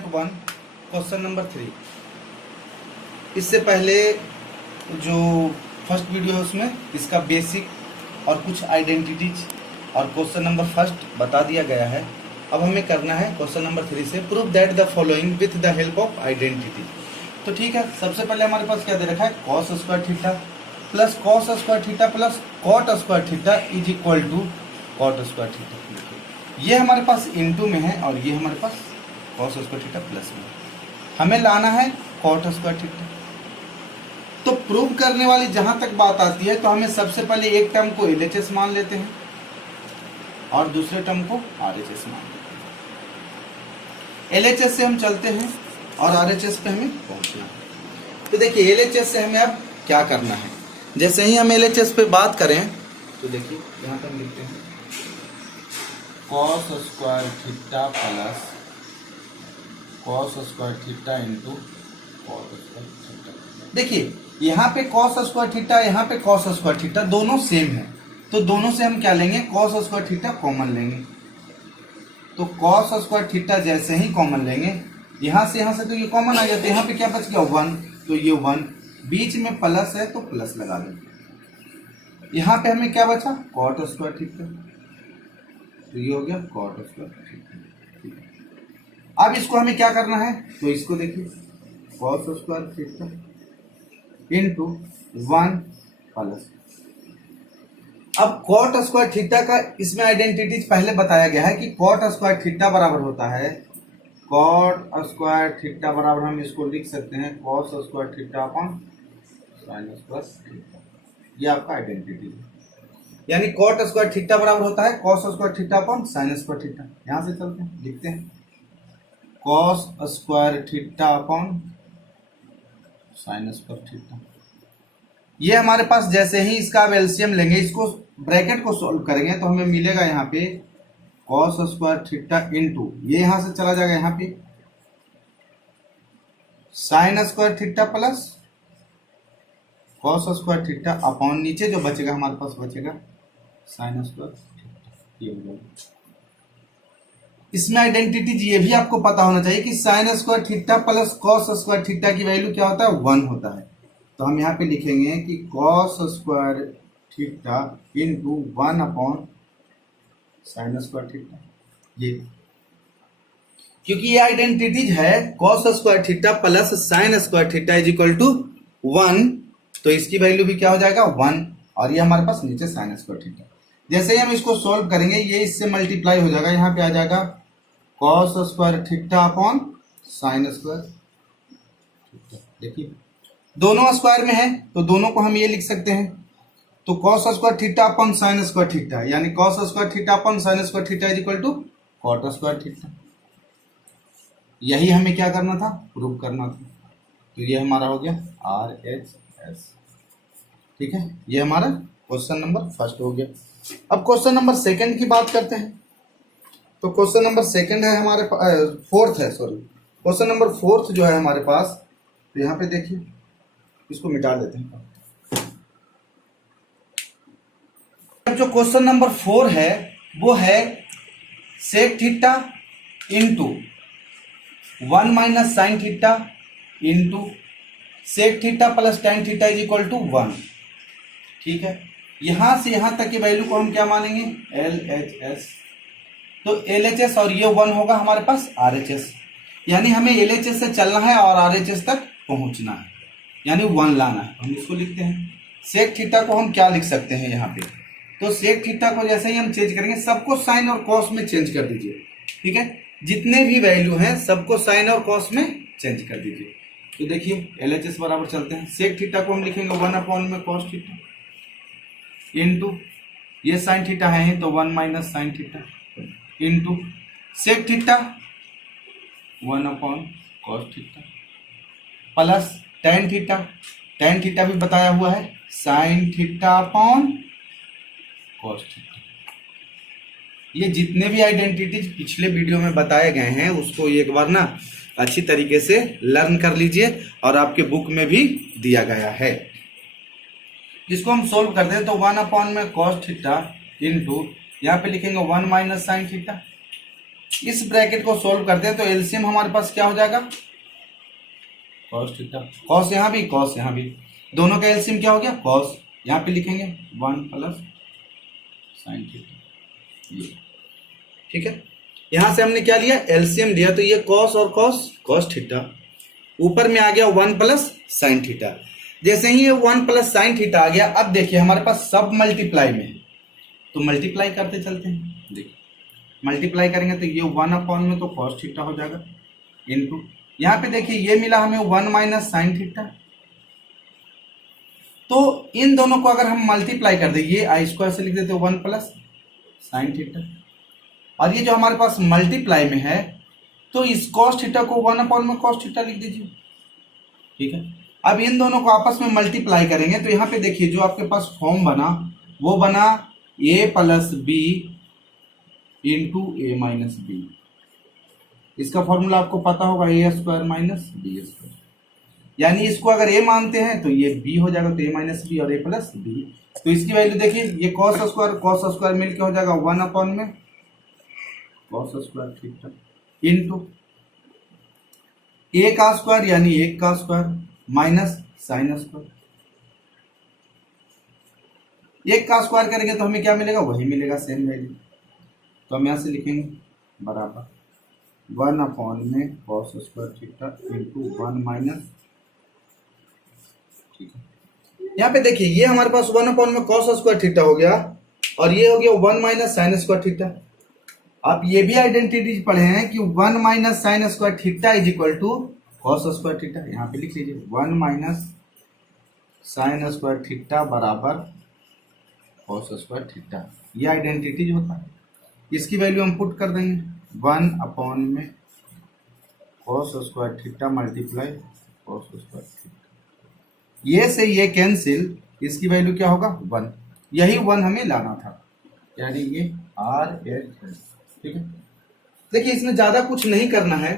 3.1 question number 3। इससे पहले जो फर्स्ट वीडियो है उसमें इसका बेसिक और कुछ आइडेंटिटीज और क्वेश्चन नंबर फर्स्ट बता दिया गया है। अब हमें करना है क्वेश्चन नंबर 3 से prove that the following with the help of identity. तो ठीक है, सबसे पहले हमारे पास क्या दे रखा है, cos square theta plus cos square theta plus cot square theta is equal to cot square theta. ये हमारे पास इनटू में है और ये हमारे पास कॉस स्क्वायर थीटा प्लस में। हमें लाना है कॉट स्क्वायर थीटा। तो प्रूव करने वाली जहां तक बात आती है तो हमें सबसे पहले एक टर्म को LHS मान लेते हैं और दूसरे टर्म को RHS मान लेते हैं। LHS से हम चलते हैं और RHS पे हमें पहुंचना है। तो देखिए LHS से हमें अब क्या करना है। जैसे ही हम LHS पे बात करें तो देखिए यहाँ पर लिखते हैं cos square theta plus cos square theta into cot square theta. देखिए यहाँ पे कॉस स्क्वायर थीटा, यहाँ पे कॉस स्क्वायर थीटा, दोनों सेम है। तो दोनों से हम क्या लेंगे, कॉस स्क्वायर थीटा कॉमन लेंगे। तो कॉस स्क्वायर थीटा जैसे ही कॉमन लेंगे, यहाँ से तो ये कॉमन आ जाता है। यहाँ पे क्या बच गया 1, तो ये 1, बीच में प्लस है तो प्लस लगा देंगे। यहाँ पे हमें क्या बचा, कॉट स्क्वायर थीटा, तो ये हो गया कॉट स्क्वायर थीटा। अब इसको हमें क्या करना है, तो इसको देखिए cos square theta into 1 plus. अब कॉट स्क्वायर थीटा का इसमें आइडेंटिटीज पहले बताया गया है कि कॉट स्क्वायर थीटा बराबर होता है कॉट स्क्वायर थीटा बराबर हम इसको लिख सकते हैं cos square theta upon sine square theta. ये आपका आइडेंटिटी है, यानी कॉट स्क्वायर थीटा बराबर होता है cos square theta upon sine square theta. यहां से चलते हैं, लिखते हैं cos square theta upon sine square theta. ये हमारे पास जैसे ही इसका अब एलसीएम लेंगे, इसको ब्रैकेट को सॉल्व करेंगे तो हमें मिलेगा यहाँ पे कॉस स्क्वायर थीटा इंटू, ये यहां से चला जाएगा यहाँ पे sign square theta plus cos square theta upon नीचे जो बचेगा हमारे पास बचेगा साइन स्क्वायर थीटा। ये हो जाएगा। इसमें आइडेंटिटीज ये भी आपको पता होना चाहिए कि sine square theta plus cos square theta की वैल्यू क्या होता है, 1 होता है। तो हम यहाँ पे लिखेंगे कि cos square theta into 1 upon sine square theta. ये क्योंकि ये आइडेंटिटीज है cos square theta plus sine square theta is equal to 1, तो इसकी वैल्यू भी क्या हो जाएगा 1, और ये हमारे पास नीचे साइन स्क्वायर थीटा। जैसे ही हम इसको सोल्व करेंगे ये इससे मल्टीप्लाई हो जाएगा, यहाँ पे आ जाएगा cos square theta upon sine square theta. देखिए दोनों स्क्वायर में है तो दोनों को हम ये लिख सकते हैं, तो cos square theta upon sine square theta, यानी cos square theta upon sine square theta is equal to cot square theta. यही हमें क्या करना था, प्रूव करना था। तो ये हमारा हो गया RHS। ठीक है, ये हमारा क्वेश्चन नंबर फर्स्ट हो गया। अब क्वेश्चन नंबर सेकंड की बात करते हैं। तो क्वेश्चन नंबर सेकंड है हमारे फोर्थ है, सॉरी क्वेश्चन नंबर फोर्थ जो है हमारे पास, तो यहाँ पे देखिए इसको मिटा देते हैं। जो क्वेश्चन नंबर 4 है वो है sec theta into 1 minus sine theta into sec theta plus tan theta is equal to 1। ठीक है, यहां से यहां तक की वैल्यू को हम क्या मानेंगे, LHS। तो LHS और ये 1 होगा हमारे पास RHS, यानी हमें LHS से चलना है और RHS तक पहुंचना है, यानी 1 लाना है। हम इसको लिखते हैं सेक थीटा को हम क्या लिख सकते हैं यहाँ पे, तो सेक थीटा को जैसे ही हम चेंज करेंगे, सबको साइन और कॉस में चेंज कर दीजिए। ठीक है, जितने भी वैल्यू हैं सबको साइन और कॉस में चेंज कर दीजिए। तो देखिए LHS बराबर चलते हैं, सेक थीटा को हम लिखेंगे 1 अपॉन में कॉस थीटा इंटू ये साइन थीटा है तो 1 minus sine theta into sec theta 1 upon cos theta plus tan theta, tan theta भी बताया हुआ है sine theta upon cos theta. ये जितने भी आइडेंटिटीज पिछले वीडियो में बताए गए हैं उसको एक बार ना अच्छी तरीके से लर्न कर लीजिए, और आपके बुक में भी दिया गया है। इसको हम सोल्व करते हैं तो 1 अपॉन में कॉस थीटा इंटू यहाँ पे लिखेंगे 1 माइनस साइन थीटा इस ब्रैकेट को सोल्व करते हैं तो एलसीएम हमारे पास क्या हो जाएगा, कॉस थीटा, कॉस यहाँ भी कॉस यहाँ भी, दोनों का एलसीएम क्या हो गया कॉस, यहाँ पे लिखेंगे 1 प्लस साइन थीटा। ठीक है, यहां से हमने क्या लिया एलसीएम लिया, तो ये कॉस और कॉस कॉस थीटा, ऊपर में आ गया 1 प्लस साइन थीटा। जैसे ही ये 1 प्लस साइन थीटा आ गया, अब देखिए हमारे पास सब मल्टीप्लाई में, तो मल्टीप्लाई करते चलते हैं। देखिए मल्टीप्लाई करेंगे तो ये 1 अपॉन में तो कॉस थीटा हो जाएगा, इनटू यहाँ पे देखिए ये मिला हमें 1 माइनस साइन थीटा। तो इन दोनों को अगर हम मल्टीप्लाई कर दें, ये आई स्क्वायर से लिख देते 1 प्लस साइन थीटा, और ये जो हमारे पास मल्टीप्लाई में है तो इस कॉस थीटा को 1 अपॉन में कॉस थीटा लिख दीजिए। ठीक है, अब इन दोनों को आपस में मल्टीप्लाई करेंगे तो यहाँ पे देखिए जो आपके पास फॉर्म बना वो बना a plus B into A minus B. इसका फॉर्मूला आपको पता होगा A square minus B square, यानी इसको अगर a मानते हैं तो ये b हो जाएगा, तो a माइनस बी और a प्लस बी। तो इसकी वैल्यू देखिए, ये कॉस स्क्वायर मिलकर हो जाएगा 1 अपॉन में cos square theta into a का स्क्वायर यानी 1 का स्क्वायर माइनस साइन स्क्वायर। 1 का स्क्वायर करेंगे तो हमें क्या मिलेगा, वही मिलेगा सेम वैल्यू, तो हम यहां से लिखेंगे बराबर 1 अपॉन में cos square theta into 1 minus. ठीक है, यहाँ पे देखिए ये हमारे पास 1 अपॉन में कॉस स्क्वायर थीटा हो गया और ये हो गया 1 माइनस साइन स्क्वायर थीटा। आप ये भी आइडेंटिटी पढ़े हैं कि 1 minus sine square theta is equal to cos square theta. यहाँ पे लिख लीजिए 1 माइनस साइन स्क्वायर थीटा बराबर कॉस स्क्वायर थीटा, ये आइडेंटिटी जो होता है इसकी वैल्यू हम पुट कर देंगे 1 अपॉन में cos square theta multiply cos square theta, ये से ये कैंसिल, इसकी वैल्यू क्या होगा 1, यही 1 हमें लाना था, यानी ये R है। ठीक है, देखिए इसमें ज्यादा कुछ नहीं करना है,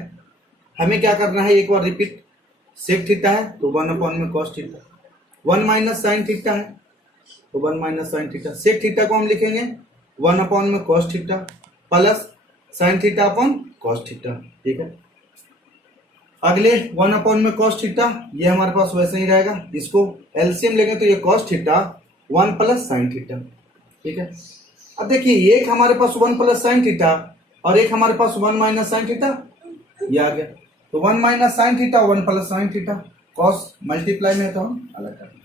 हमें क्या करना है एक बार रिपीट, सेक थीटा है तो 1 अपॉन में cos theta, 1 minus sine theta है तो 1 minus sine theta, sec theta को हम लिखेंगे 1 अपॉन में cos theta plus sine theta upon cos theta. ठीक है, अगले 1 अपॉन में कॉस थीटा, ये हमारे पास वैसे ही रहेगा, इसको एलसीएम लेंगे तो ये cos theta 1 plus sine theta. ठीक है, अब देखिए एक हमारे पास 1 प्लस साइन थीटा और एक हमारे पास 1 माइनस साइन थीटा, ये आ गया, तो 1 minus sine theta 1 plus sine theta, cos multiply में है तो हम अलग करेंगे,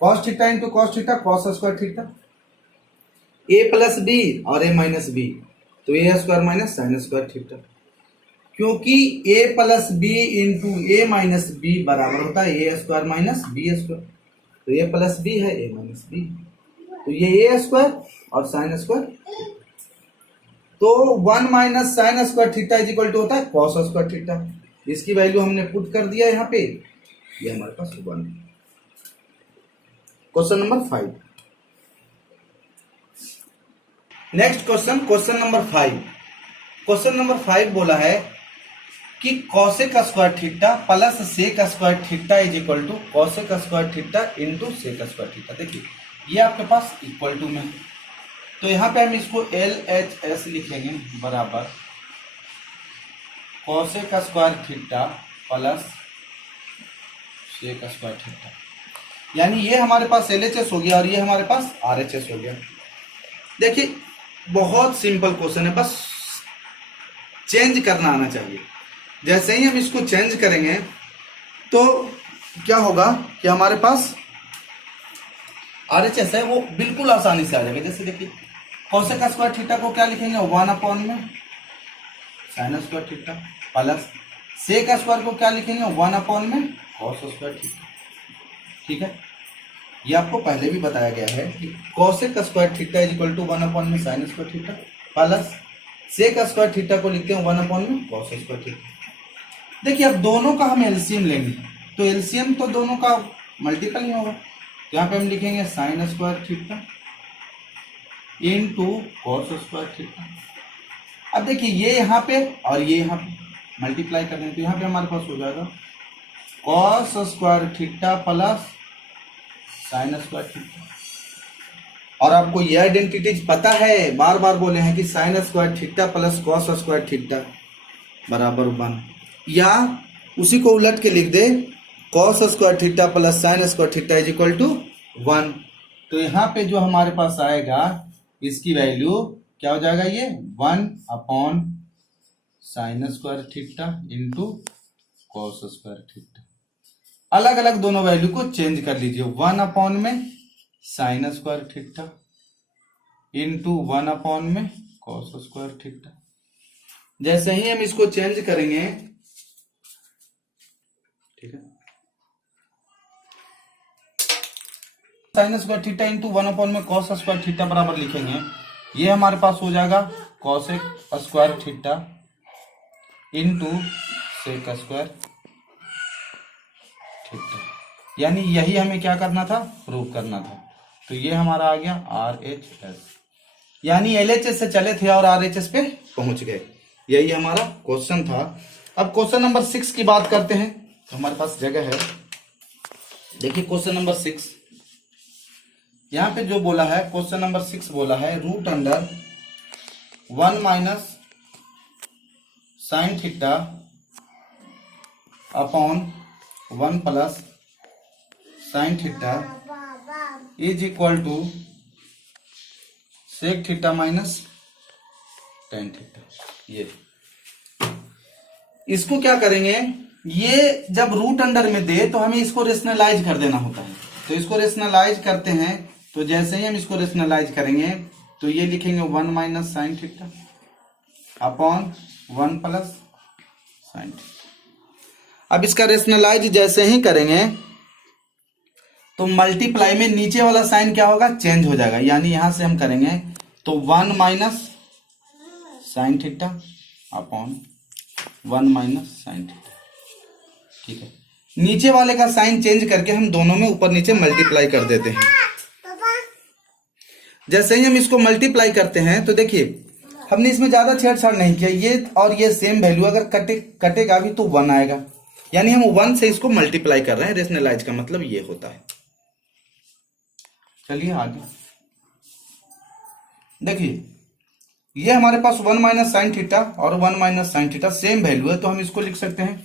cos theta into cos theta cos square theta, a plus B और a माइनस बी, तो a square minus sine square theta, क्योंकि a plus B into A minus B बराबर होता है a square minus B square, तो a plus B है a minus B, तो ये a स्क्वायर और साइन स्क्वायर, तो 1 minus sine square theta is equal to होता है कॉस स्क्वायर थीटा, इसकी वैल्यू हमने पुट कर दिया यहाँ पे, ये हमारे पास 1। Question number 5, next question, question number 5। Question number 5 बोला है कि cosec square theta plus sec square theta is equal to cosec square theta into sec square theta. देखिए ये आपके पास इक्वल टू में, तो यहाँ पे हम इसको LHS लिखेंगे बराबर cosec square theta plus sec square theta, यानी ये हमारे पास LHS हो गया और ये हमारे पास RHS हो गया। देखिए बहुत सिंपल क्वेश्चन है, बस चेंज करना आना चाहिए। जैसे ही हम इसको चेंज करेंगे तो क्या होगा कि हमारे पास RHS है वो बिल्कुल आसानी से आ जाएगा। जैसे देखिए कॉसेक स्क्वायर थीटा को क्या लिखेंगे 1 अपॉन में sine square theta plus sec square को क्या लिखेंगे 1 अपॉन में कॉस स्क्वायर थीटा। ठीक है, ये आपको पहले भी बताया गया है कि cosec square theta is equal to 1 upon में sine square theta plus sec square theta को लिखते हैं 1 अपॉन में कॉस स्क्वायर थीटा। देखिए अब दोनों का हम एलसीएम लेंगे तो एलसीएम तो दोनों का मल्टीपल ही होगा, तो यहाँ पे हम लिखेंगे sign square theta into cos square theta. अब देखिए ये यहाँ पे और ये यहाँ पे मल्टीप्लाई कर दें तो यहाँ पे हमारे पास हो जाएगा cos square theta plus sine square theta. और आपको ये आइडेंटिटीज पता है, बार बार बोले हैं कि sine square theta plus cos square theta बराबर 1, या उसी को उलट के लिख दे cos square theta plus sine square theta is equal to 1। तो यहाँ पे जो हमारे पास आएगा इसकी वैल्यू क्या हो जाएगा, ये 1 upon sine square theta into cos square theta. अलग अलग दोनों वैल्यू को चेंज कर लीजिए, 1 अपॉन में sine square theta into 1 upon में कॉस स्क्वायर थीटा। जैसे ही हम इसको चेंज करेंगे, ठीक है, sine square theta into 1 upon में कॉस स्क्वायर थीटा बराबर लिखेंगे, ये हमारे पास हो जाएगा cosec square theta into sec square theta. यानी यही हमें क्या करना था, प्रूव करना था। तो ये हमारा आ गया RHS, यानी LHS से चले थे और RHS पे पहुंच गए। यही हमारा क्वेश्चन था। अब क्वेश्चन नंबर 6 की बात करते हैं, तो हमारे पास जगह है। देखिए क्वेश्चन नंबर 6, यहां पे जो बोला है, क्वेश्चन नंबर 6 बोला है root under 1 minus sine theta upon 1 plus sine theta is equal to sec theta minus tan theta. ये इसको क्या करेंगे, ये जब रूट अंडर में दे तो हमें इसको रेशनलाइज कर देना होता है। तो इसको रेशनलाइज करते हैं, तो जैसे ही हम इसको रेशनलाइज करेंगे तो ये लिखेंगे 1 minus sine theta upon 1 plus sine theta. अब इसका रेशनलाइज जैसे ही करेंगे तो मल्टीप्लाई में नीचे वाला साइन क्या होगा, चेंज हो जाएगा। यानी यहां से हम करेंगे तो 1 minus sine theta upon 1 minus sine theta. ठीक है, नीचे वाले का साइन चेंज करके हम दोनों में ऊपर नीचे मल्टीप्लाई कर देते हैं। जैसे ही हम इसको मल्टीप्लाई करते हैं तो देखिए हमने इसमें ज्यादा छेड़छाड़ नहीं किया, ये और ये सेम वैल्यू अगर कटेगा भी तो 1 आएगा। यानी हम 1 से इसको मल्टीप्लाई कर रहे हैं, रेशनलाइज का मतलब ये होता है। चलिए आगे देखिए, ये हमारे पास 1 माइनस साइन थीटा और 1 minus sine theta same value है, तो हम इसको लिख सकते हैं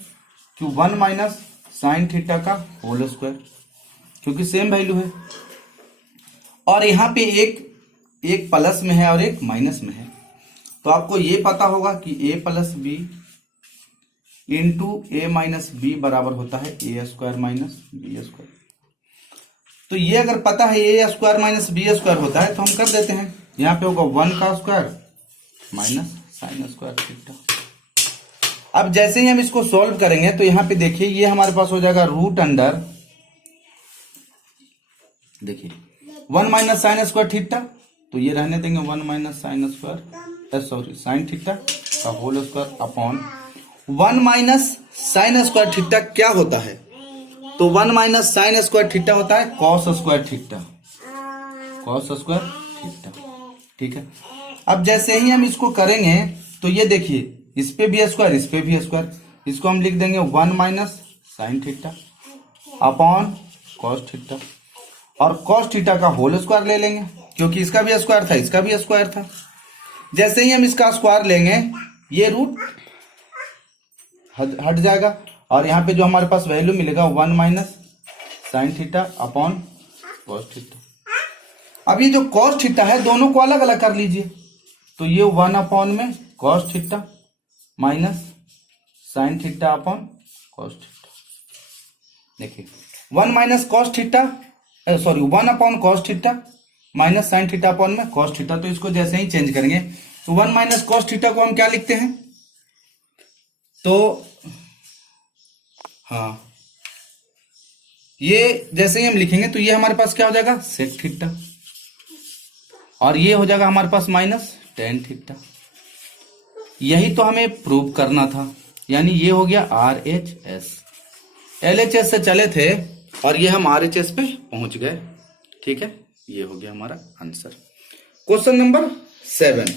कि 1 माइनस साइन थीटा का होल स्क्वायर, क्योंकि सेम वैल्यू है। और यहां पे एक प्लस में है और एक माइनस में है, तो आपको ये पता होगा कि a plus B into A minus B बराबर होता है A square minus B square. तो ये अगर पता है A square minus B square होता है तो हम कर देते हैं, यहाँ पे होगा 1 का square minus sine square theta. अब जैसे ही हम इसको सॉल्व करेंगे तो यहाँ पे देखिए ये हमारे पास हो जाएगा रूट अंडर, देखिए 1 माइनस साइन स्क्वायर थीटा, तो ये रहने देंगे 1 minus sine square sine theta का whole square upon 1 minus sine square theta क्या होता है, तो 1 माइनस साइन स्क्वायर थीटा होता है cos square theta, cos square theta. ठीक है, अब जैसे ही हम इसको करेंगे तो ये देखिए इस पे भी स्क्वायर इस पे भी स्क्वायर, इसको हम लिख देंगे 1 minus sine theta upon cos theta, और कॉस थीटा का होल स्क्वायर ले लेंगे क्योंकि इसका भी स्क्वायर था इसका भी स्क्वायर था। जैसे ही हम इसका स्क्वायर लेंगे ये रूट हट जाएगा और यहाँ पे जो हमारे पास वैल्यू मिलेगा 1 minus sine theta upon cos theta. अब ये जो कॉस थीटा है दोनों को अलग अलग कर लीजिए, तो ये 1 अपॉन में cos theta minus sine theta upon cos theta. देखिए 1 minus cos theta sorry 1 upon cos theta minus sine theta upon में कॉस थीटा। तो इसको जैसे ही चेंज करेंगे तो 1 माइनस कॉस थीटा को हम क्या लिखते हैं, तो हाँ ये जैसे ही हम लिखेंगे तो ये हमारे पास क्या हो जाएगा सेक थीटा, और ये हो जाएगा हमारे पास माइनस टेन थीटा। यही तो हमें प्रूव करना था, यानी ये हो गया RHS। LHS से चले थे और ये हम RHS पे पहुंच गए। ठीक है, ये हो गया हमारा आंसर। क्वेश्चन नंबर 7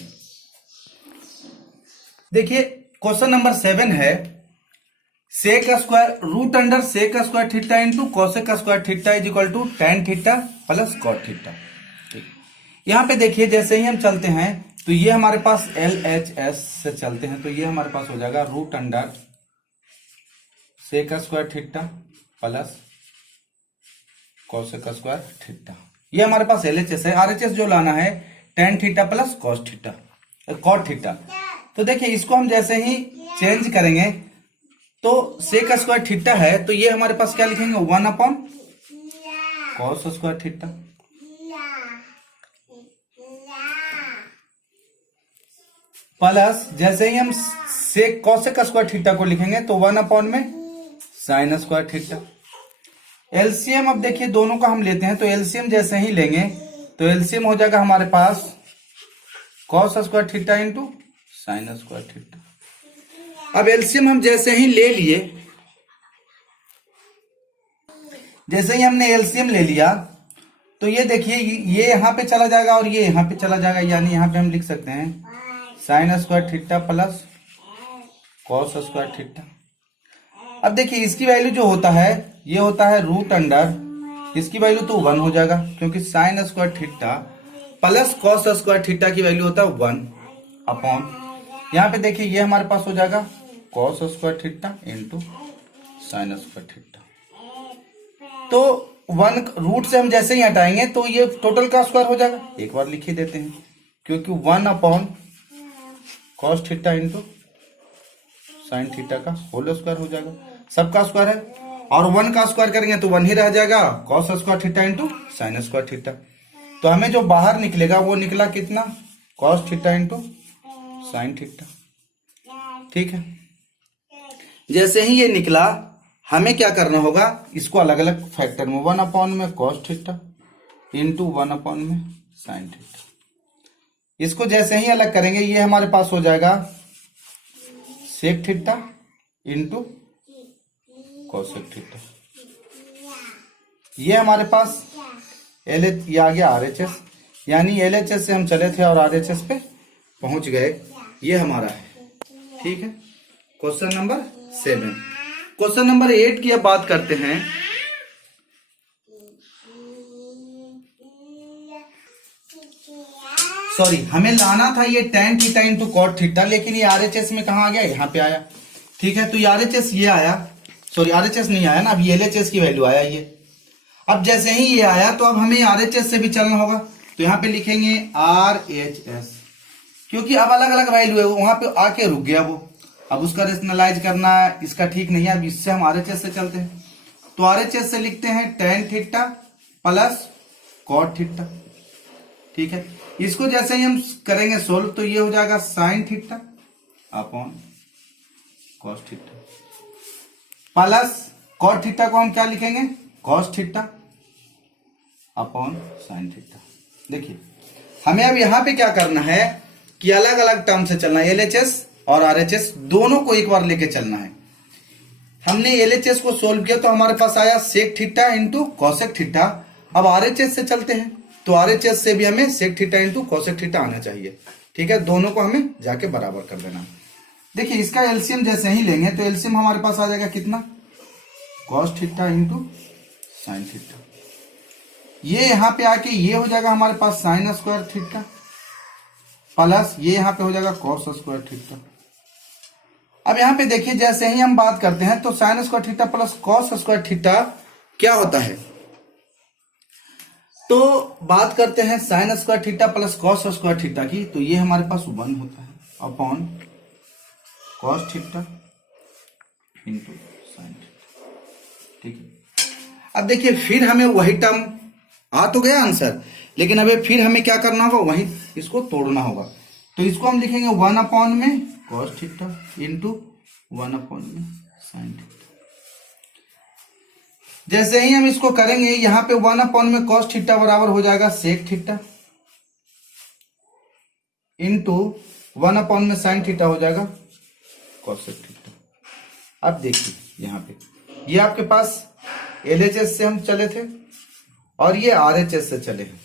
देखिए, क्वेश्चन नंबर 7 है sec square root under sec square theta into cosec square theta is equal to tan theta plus cot theta. ठीक, यहाँ पे देखिए जैसे ही हम चलते हैं तो ये हमारे पास LHS से चलते हैं तो ये हमारे पास हो जाएगा root under sec square theta plus cosec square theta. ये हमारे पास LHS है। RHS जो लाना है tan theta plus cos theta cot theta. तो देखिए इसको हम जैसे ही चेंज करेंगे तो सेक स्क्वायर थीटा है तो ये हमारे पास क्या लिखेंगे 1 upon cos square theta plus जैसे ही हम सेक कॉसेक स्क्वायर थीटा को लिखेंगे तो 1 अपॉन में साइन स्क्वायर थीटा। एलसीएम अब देखिए दोनों का हम लेते हैं तो एलसीएम जैसे ही लेंगे तो एलसीएम हो जाएगा हमारे पास cos square theta into sine square theta. अब एलसीएम हम जैसे ही ले लिए, जैसे ही हमने एलसीएम ले लिया तो ये देखिए ये यहां पे चला जाएगा और ये यहां पे चला जाएगा, यानी यहां पे हम लिख सकते हैं sign square theta plus cos square theta. अब देखिए इसकी वैल्यू जो होता है ये होता है रूट अंडर, इसकी वैल्यू तो 1 हो जाएगा क्योंकि sign square theta plus cos square theta की वैल्यू होता है 1 अपॉन, यहाँ पे देखिए ये हमारे पास हो जाएगा cos square theta into sine square theta. तो 1 रूट से हम जैसे ही हटाएंगे तो ये टोटल का स्क्वायर हो जाएगा, एक बार लिख ही देते हैं क्योंकि 1 upon cos theta into sign theta का होल स्क्वायर हो जाएगा, सबका स्क्वायर है और 1 का स्क्वायर करेंगे तो 1 ही रह जाएगा cos square theta into sine square theta. तो हमें जो बाहर निकलेगा वो निकला कितना cos theta into sine theta. ठीक है, जैसे ही ये निकला हमें क्या करना होगा, इसको अलग अलग फैक्टर में 1 अपॉन में कॉस थीटा इंटू 1 अपॉन में साइन थीटा, इसको जैसे ही अलग करेंगे ये हमारे पास हो जाएगा sec theta into cosec theta. ये हमारे पास LH ये आ गया RHS, यानी LHS से हम चले थे और RHS पे पहुंच गए, ये हमारा है। ठीक है, क्वेश्चन नंबर 7। क्वेश्चन नंबर 8 की अब बात करते हैं। सॉरी, हमें लाना था ये tan theta into cot theta, लेकिन ये RHS में कहा आ गया, यहाँ पे आया। ठीक है, तो ये RHS ये आया, सॉरी RHS नहीं आया ना, अब ये LHS की वैल्यू आया ये। अब जैसे ही ये आया तो अब हमें RHS से भी चलना होगा, तो यहाँ पे लिखेंगे RHS, क्योंकि अब अलग अलग वैल्यू है, वहां पे आके रुक गया वो, अब उसका रेशनलाइज करना इसका ठीक नहीं है, अब इससे हम RHS से चलते हैं। तो RHS से लिखते हैं tan theta plus cot theta. ठीक है, इसको जैसे ही हम करेंगे सोल्व तो ये हो जाएगा sine theta upon cos theta plus cot theta को हम क्या लिखेंगे cos theta upon sine theta. देखिए हमें अब यहां पे क्या करना है कि अलग अलग टर्म से चलना है, LHS और RHS दोनों को एक बार लेके चलना है। हमने LHS को सोल्व किया तो हमारे पास आया sec theta into cosec theta. अब RHS से चलते हैं तो RHS से भी हमें sec theta into cosec theta आना चाहिए। ठीक है, दोनों को हमें जाके बराबर कर देना। देखिए इसका एलसीएम जैसे ही लेंगे तो एलसीएम हमारे पास आ जाएगा कितना cos theta into sine theta. ये यहां पे आके ये हो जाएगा हमारे पास साइन स्क्वायर थीटा प्लस ये यहां पे हो जाएगा कॉस स्क्वायर थीटा। अब यहां पे देखिए जैसे ही हम बात करते हैं तो sign square theta plus cos square theta क्या होता है, तो बात करते हैं sign square theta plus cos square theta की, तो ये हमारे पास 1 होता है upon cos theta into sine theta. ठीक है, अब देखिए फिर हमें वही टर्म आ तो गया आंसर, लेकिन अभी फिर हमें क्या करना होगा, वही इसको तोड़ना होगा। तो इसको हम लिखेंगे 1 अपॉन में कॉस थीटा इंटू 1 अपॉन में साइन थीटा। जैसे ही हम इसको करेंगे यहां पे 1 अपॉन में कॉस थीटा बराबर हो जाएगा सेक थीटा इंटू 1 अपॉन में साइन थीटा हो जाएगा कॉसेक थीटा। अब देखिए यहां पे ये आपके पास LHS से हम चले थे और ये RHS से चले हैं,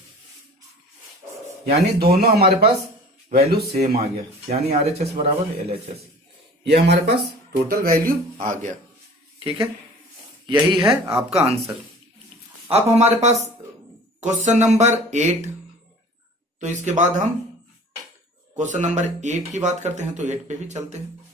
यानी दोनों हमारे पास वैल्यू सेम आ गया, यानी RHS बराबर LHS, ये हमारे पास टोटल वैल्यू आ गया। ठीक है, यही है आपका आंसर। अब हमारे पास क्वेश्चन नंबर 8 तो इसके बाद हम क्वेश्चन नंबर 8 की बात करते हैं, तो 8 पे भी चलते हैं।